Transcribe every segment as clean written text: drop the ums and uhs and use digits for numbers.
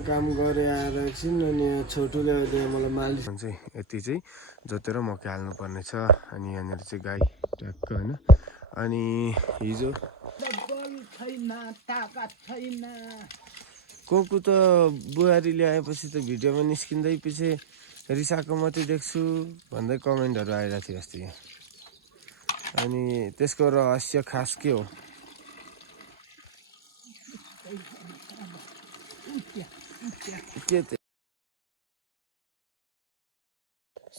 काम गरे आएर एकछिन अनि छोटुले अहिले मलाई मालिस चाहिँ यति चाहिँ जोतेर मकै हाल्नुपर्ने छ। अनि यहाँनिर चाहिँ गाई ट्याक्क होइन। अनि हिजो कोकु त बुहारी ल्याएपछि त भिडियोमा निस्किँदै पछि रिसाएको मात्रै देख्छु भन्दै कमेन्टहरू आइरहेको थियो अस्ति यहाँ। अनि त्यसको रहस्य खास के हो?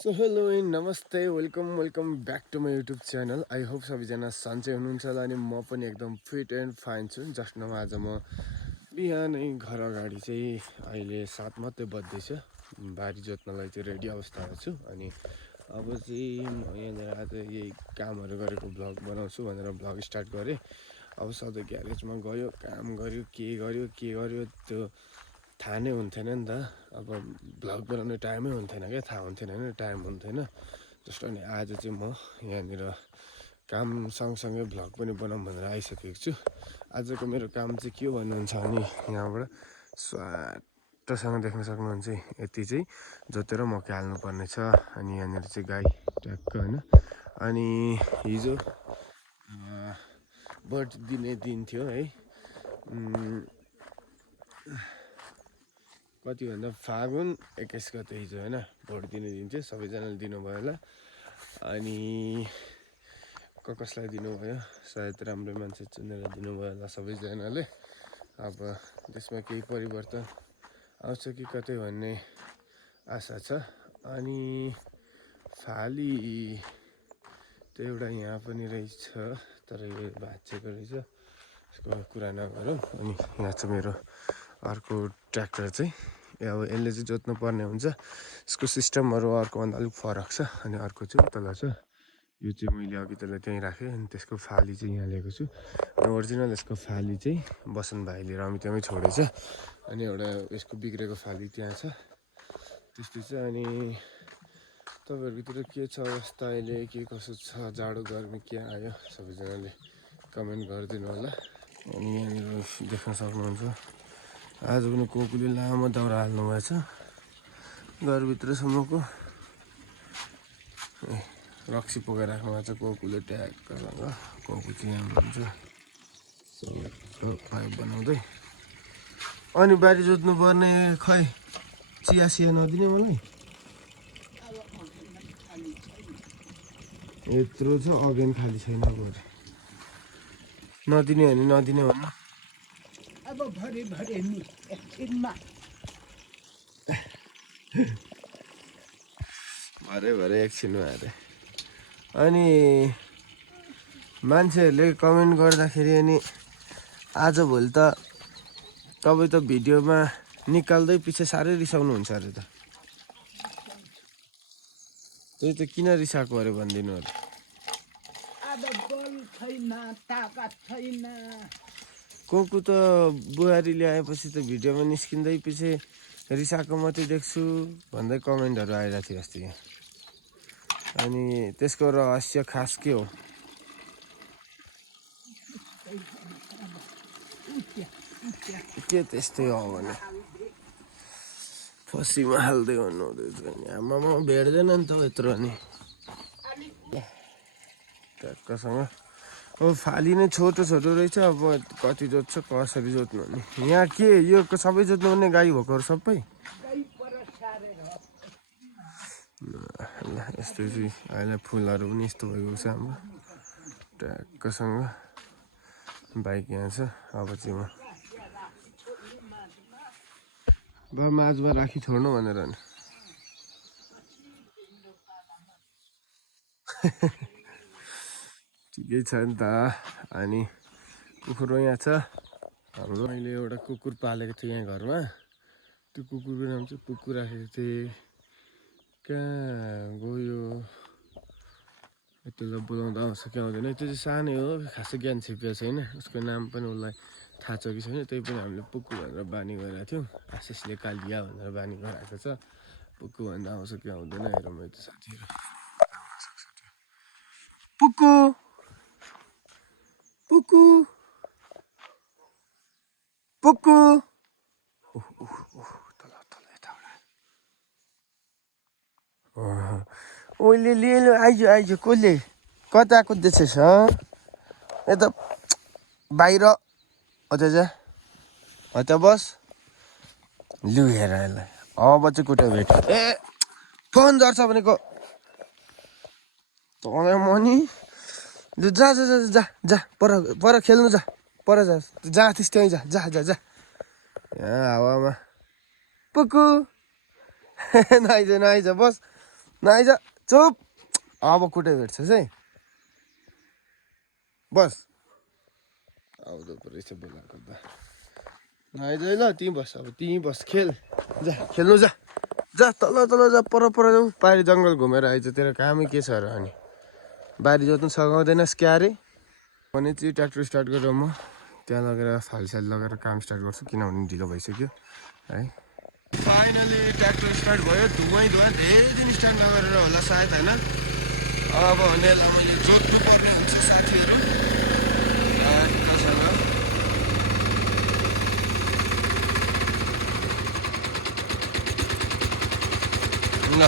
सो हेलो एन्ड नमस्ते, welcome back to my YouTube channel. I hope सबैजना सन्चै हुनुहुन्छ होला। अनि म पनि एकदम फिट एन्ड फाइन छु। जस्ट नमा आज म बिहानै घर अगाडि चाहिँ अहिले 7 मात्रै बज्दैछ, बारी जोत्नलाई चाहिँ रेडी अवस्थामा छु। अनि अब चाहिँ म यहाँनिर आज यही कामहरू गरेको भ्लग बनाउँछु भनेर भ्लग स्टार्ट गरेँ। अब सधैँ ग्यारेजमा गयो, काम गऱ्यो, के गर्यो त्यो थाहा नै हुन्थेन नि त। अब भ्लग बनाउने टाइमै हुन्थेन क्या, थाहा हुन्थेन होइन, टाइम हुन्थेन जस्तो। अनि आज चाहिँ म यहाँनिर काम सँगसँगै भ्लग पनि बनाऊँ भनेर आइसकेको छु। आजको मेरो काम चाहिँ के भन्नुहुन्छ भने यहाँबाट स्वाटसँग देख्न सक्नुहुन्छ यति चाहिँ जोतेर मकै हाल्नुपर्ने छ। अनि यहाँनिर चाहिँ गाई ट्याक्क होइन। अनि हिजो बर्थ दिने दिन थियो है, कति भन्दा फागुन 21 गते हिजो होइन, भोट दिने दिन चाहिँ सबैजनाले दिनुभयो होला। अनि कसलाई दिनुभयो, सायद राम्रो मान्छे चुनेर दिनुभयो होला सबैजनाले। अब त्यसमा केही परिवर्तन आउँछ कि कतै भन्ने आशा छ। अनि फाली त एउटा यहाँ पनि रहेछ, तर यो भाँचिएको रहेछ, यसको कुरा नगरौँ। अनि यहाँ चाहिँ मेरो अर्को ट्र्याक्टर चाहिँ अब यसले चाहिँ जोत्नु पर्ने हुन्छ। यसको सिस्टमहरू अर्कोभन्दा अलिक फरक छ। अनि अर्को चाहिँ तल छ, यो चाहिँ मैले अघि त्यसलाई त्यहीँ राखेँ। अनि त्यसको फाली चाहिँ यहाँ ल्याएको छु। अनि ओरिजिनल यसको फाली चाहिँ बसन भाइले रमितामै छोडेछ। अनि एउटा यसको बिग्रेको फाली त्यहाँ छ, त्यस्तै छ। अनि तपाईँहरूकोतिर के छ अवस्था अहिले, के कसो छ, जाडो गर्मी के आयो, सबैजनाले कमेन्ट गरिदिनु होला। अनि यहाँनिर देख्न सक्नुहुन्छ आज पनि कोकुले लामो दाउरा हाल्नुभएछ घरभित्रसम्मको। रक्सी पोकाइ राख्नु भएको छ कोकुले ट्याक्कसँग। कोकु चाहिँ यहाँ हुन्छ पाइप बनाउँदै। अनि बारी जोत्नु पर्ने, खै चिया सिया नदिने मलाई यत्रो छ, अगेन खाली छैन। नदिने भने नदिने भन्नु। अब भरे नि एकछिनमा भरे एकछिनमा अरे। अनि मान्छेहरूले कमेन्ट गर्दाखेरि अनि आजभोलि त तपाईँ त भिडियोमा निकाल्दै पछि साह्रै रिसाउनुहुन्छ अरे त। त्यही त किन रिसाएको अरे भनिदिनु अरे। कोकु त बुहारी ल्याएपछि त भिडियोमा निस्किँदै पछि रिसाएको मात्रै देख्छु भन्दै कमेन्टहरू आइरहेको थियो अस्ति यहाँ। अनि त्यसको रहस्य खास के हो? के त्यस्तै हो भने फसीमा हाल्दै भन्नुहुँदैछ नि। आमामा भेट्दैन नि त यत्रो। अनि ट्याक्कसँग अब फाली नै छोटो रहेछ। अब कति जोत्छ, कसरी जोत्नु नि। यहाँ के यो सबै जोत्नु भने गाई भएकोहरू सबै ल। यस्तै चाहिँ अहिले फुलहरू पनि यस्तो भएको छ हाम्रो ट्याक्कसँग। बाइक यहाँ छ। अब चाहिँ म माझमा राखी छोड्नु भनेर नि। ठिकै छ नि त। अनि कुकुर यहाँ छ हाम्रो। मैले एउटा कुकुर पालेको थिएँ यहाँ घरमा। त्यो कुकुरको नाम चाहिँ पुक्कु राखेको थिएँ। कहाँ गयो, त्यसलाई बोलाउँदा आउँछ कि आउँदैन। त्यो चाहिँ सानै हो, खासै ज्ञान छिपिएको छैन। उसको नाम पनि उसलाई थाहा छ कि छैन, त्यही पनि हामीले पुक्कु भनेर बानी गरेको थियौँ। आशिषले कालिया भनेर बानी गराएको छ। पुक्कु भन्दा आउँछ कि आउँदैन हेरौँ है त साथीहरू। पुक्कु पुक्कु पुक्कु तल तल यताबाट ओइले लियो आइज आइज कसले कता कुद्दैछस् यता बाहिर अझ अझ बस लु हेर यसलाई अब चाहिँ कुटै भेट्यो ए फोन झर्छ भनेको तँलाई मनी लु जा जा जा जा जा पर खेल्नु जा पर जा जा त्यहीँ जा जा जा जा यहाँ हावामा पुकु नआइज नआइज बस नआइज चुप अब कुटै भेट्छस् है बस आउँदो रहेछ बोलाएको त नआइज है ल त्यहीँ बस अब त्यहीँ बस खेल जा खेल्नु जा जा तल तल जा पर जाऊ पारि जङ्गल घुमेर आइज तेरो कामै के छ र अनि बारी जोत्नु सघाउँदैनस् क्यारे भने चाहिँ ट्र्याक्टर स्टार्ट गरेर म त्यहाँ लगेर फालसाल लगेर काम स्टार्ट गर्छु किनभने ढिलो भइसक्यो है फाइनली ट्र्याक्टर स्टार्ट भयो धुवै धेरै दिन स्टार्ट नगरेर होला सायद होइन अब भने मैले जोत्नु पर्ने हुन्छ साथीहरू ल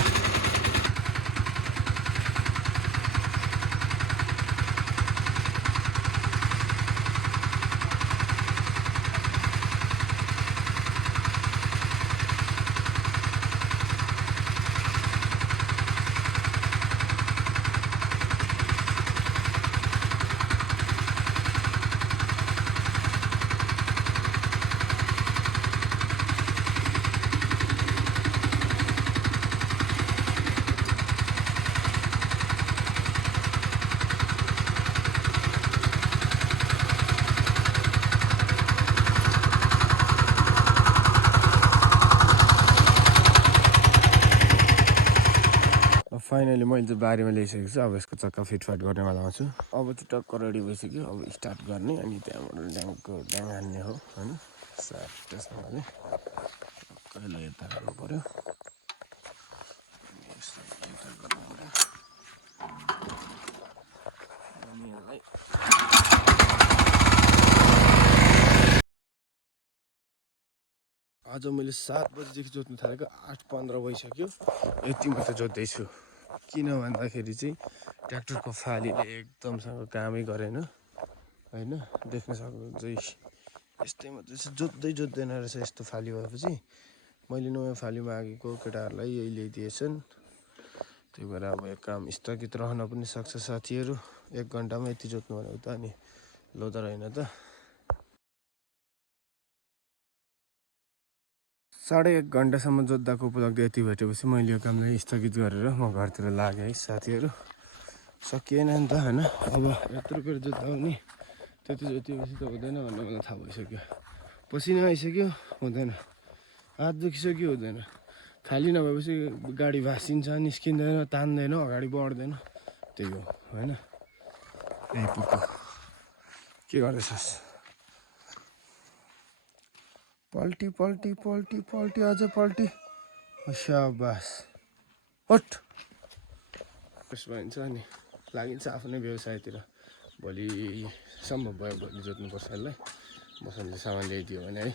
फाइनली मैले चाहिँ बारीमा ल्याइसकेको छु अब यसको चक्का फिटफाट गर्नेवालामा छु अब चाहिँ टक्क रेडी भइसक्यो अब स्टार्ट गर्ने अनि त्यहाँबाट ड्याङ हान्ने हो होइन त्यसमा कहिले यता गर्नु पऱ्यो अनि यसलाई आज मैले 7 बजीदेखि जोत्नु थालेको 8:15 भइसक्यो यति मात्र जोत्दैछु किन भन्दाखेरि चाहिँ ट्र्याक्टरको फालीले एकदमसँग कामै गरेन होइन देख्न सक्नुहुन्छ यस्तै मात्रै जोत्दैन रहेछ यस्तो फाली भएपछि मैले नयाँ फाली मागेको केटाहरूलाई यही ल्याइदिएछन् त्यही भएर अब यो काम स्थगित रहन पनि सक्छ साथीहरू 1 घन्टामा यति जोत्नु भनेको त अनि लोदर होइन त 1.5 घन्टासम्म जोत्दाको उपलब्धि यति भेटेपछि मैले यो कामलाई स्थगित गरेर म घरतिर लागेँ है साथीहरू सकिएन नि त होइन अब यत्रो रुपियाँ जोत्दा पनि त्यति जोतिएपछि त हुँदैन भन्ने मलाई थाहा भइसक्यो पसिना आइसक्यो हुँदैन हात दुखिसक्यो हुँदैन खाली नभएपछि गाडी भाँसिन्छ निस्किँदैन तान्दैन अगाडि बढ्दैन त्यही हो होइन ए पुग्यो के गर्दैछस् पल्टी पल्टी पल्टी पल्टी अझै पल्टी शाबास हट त्यसो भइन्छ अनि लागिन्छ आफ्नै व्यवसायतिर भोलि सम्भव भयो भोलि जोत्नुपर्छ यसलाई बसन्तले सामान ल्याइदियो भने है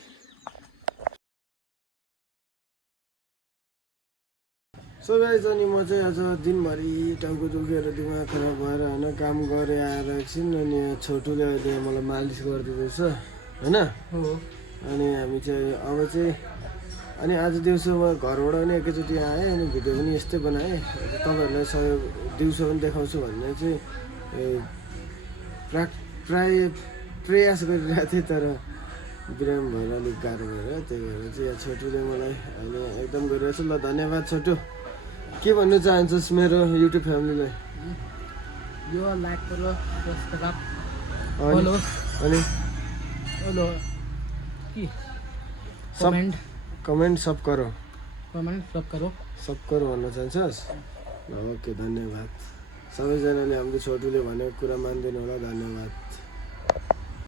सो गाइस अनि म चाहिँ आज दिनभरि टाउको दुखेर दिमाग खराब भएर होइन काम गरेर आएर एकछिन अनि छोटुले अहिले मलाई मालिस गरिदिँदैछ होइन अनि हामी चाहिँ अब चाहिँ अनि आज दिउँसो म घरबाट पनि एकैचोटि आएँ अनि भिडियो पनि यस्तै बनाएँ तपाईँहरूलाई सहयोग दिउँसो पनि देखाउँछु भन्ने चाहिँ प्रयास गरिरहेको थिएँ तर बिराम भएर अलिक गाह्रो भएर त्यही भएर चाहिँ यहाँ छोटुले मलाई अहिले एकदम गरिरहेको छ ल धन्यवाद छोटु के भन्नु चाहन्छस् मेरो युट्युब फ्यामिलीलाई यो लाइक करो सब्सक्राइब हेलो अनि हेलो कमेन्ट सब करो सब करो भन्न चाहन्छस् ल ओके धन्यवाद सबैजनाले हाम्रो छोटुले भनेको कुरा मानिदिनु होला धन्यवाद